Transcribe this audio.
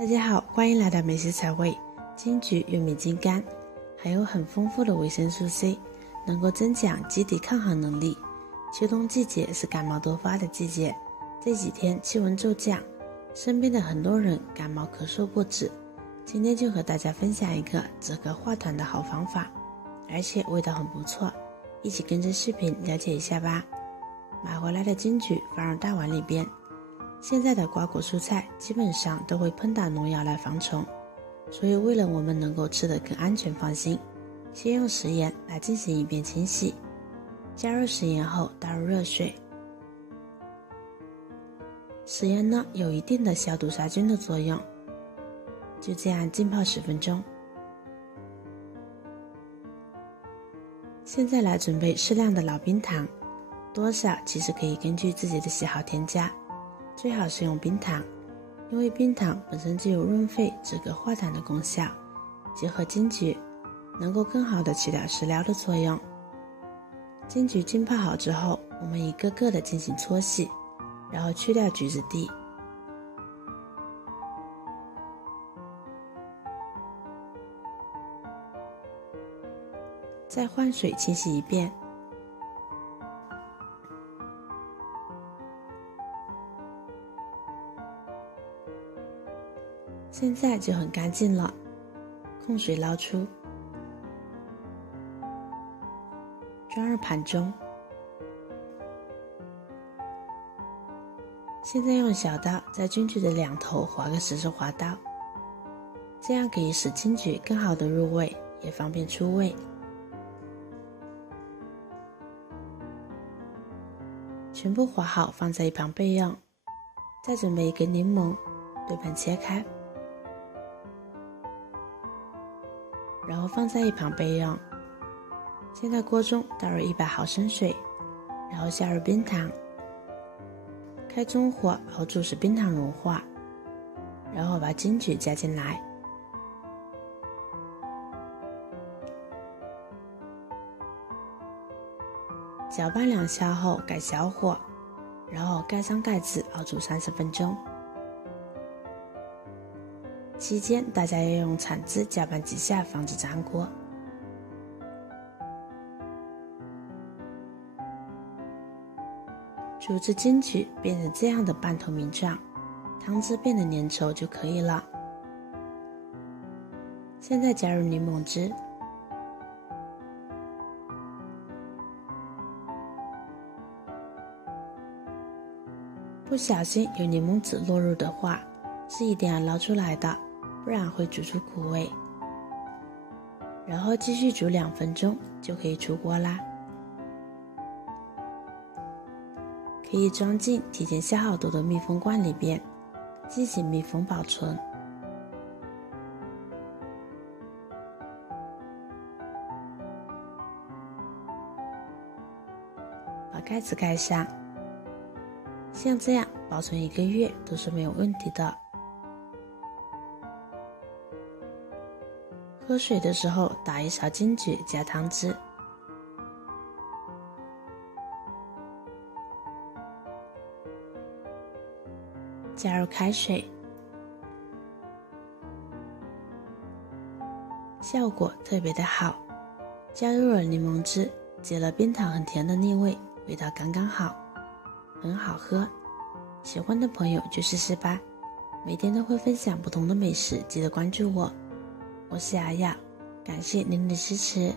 大家好，欢迎来到美食彩味。金桔有米金苷，含有很丰富的维生素 C， 能够增强机体抗寒能力。秋冬季节是感冒多发的季节，这几天气温骤降，身边的很多人感冒咳嗽不止。今天就和大家分享一个止咳化痰的好方法，而且味道很不错，一起跟着视频了解一下吧。买回来的金桔放入大碗里边。现在的瓜果蔬菜基本上都会喷打农药来防虫，所以为了我们能够吃得更安全放心，先用食盐来进行一遍清洗。加入食盐后倒入热水，食盐呢有一定的消毒杀菌的作用，就这样浸泡10分钟。现在来准备适量的老冰糖，多少其实可以根据自己的喜好添加，最好是用冰糖，因为冰糖本身就有润肺止咳化痰的功效，结合金桔能够更好的起到食疗的作用。金桔浸泡好之后，我们一个个的进行搓洗，然后去掉橘子蒂，再换水清洗一遍。现在就很干净了，控水捞出，装入盘中。现在用小刀在金桔的两头划个10字划刀，这样可以使金桔更好的入味，也方便出味。全部划好放在一旁备用。再准备一个柠檬，对半切开，然后放在一旁备用。现在锅中倒入100毫升水，然后下入冰糖，开中火熬煮使冰糖融化，然后把金桔加进来，搅拌2下后改小火，然后盖上盖子熬煮30分钟。期间大家要用铲子搅拌几下，防止粘锅。煮至金桔变成这样的半透明状，汤汁变得粘稠就可以了。现在加入柠檬汁，不小心有柠檬籽落入的话，是一定要捞出来的，不然会煮出苦味。然后继续煮2分钟就可以出锅啦。可以装进提前下好多的密封罐里边，进行密封保存。把盖子盖上，像这样保存1个月都是没有问题的。喝水的时候打一勺金桔加汤汁，加入开水，效果特别的好。加入了柠檬汁，解了冰糖很甜的腻味，味道刚刚好，很好喝。喜欢的朋友就试试吧。每天都会分享不同的美食，记得关注我。我是雅雅，感谢您的支持。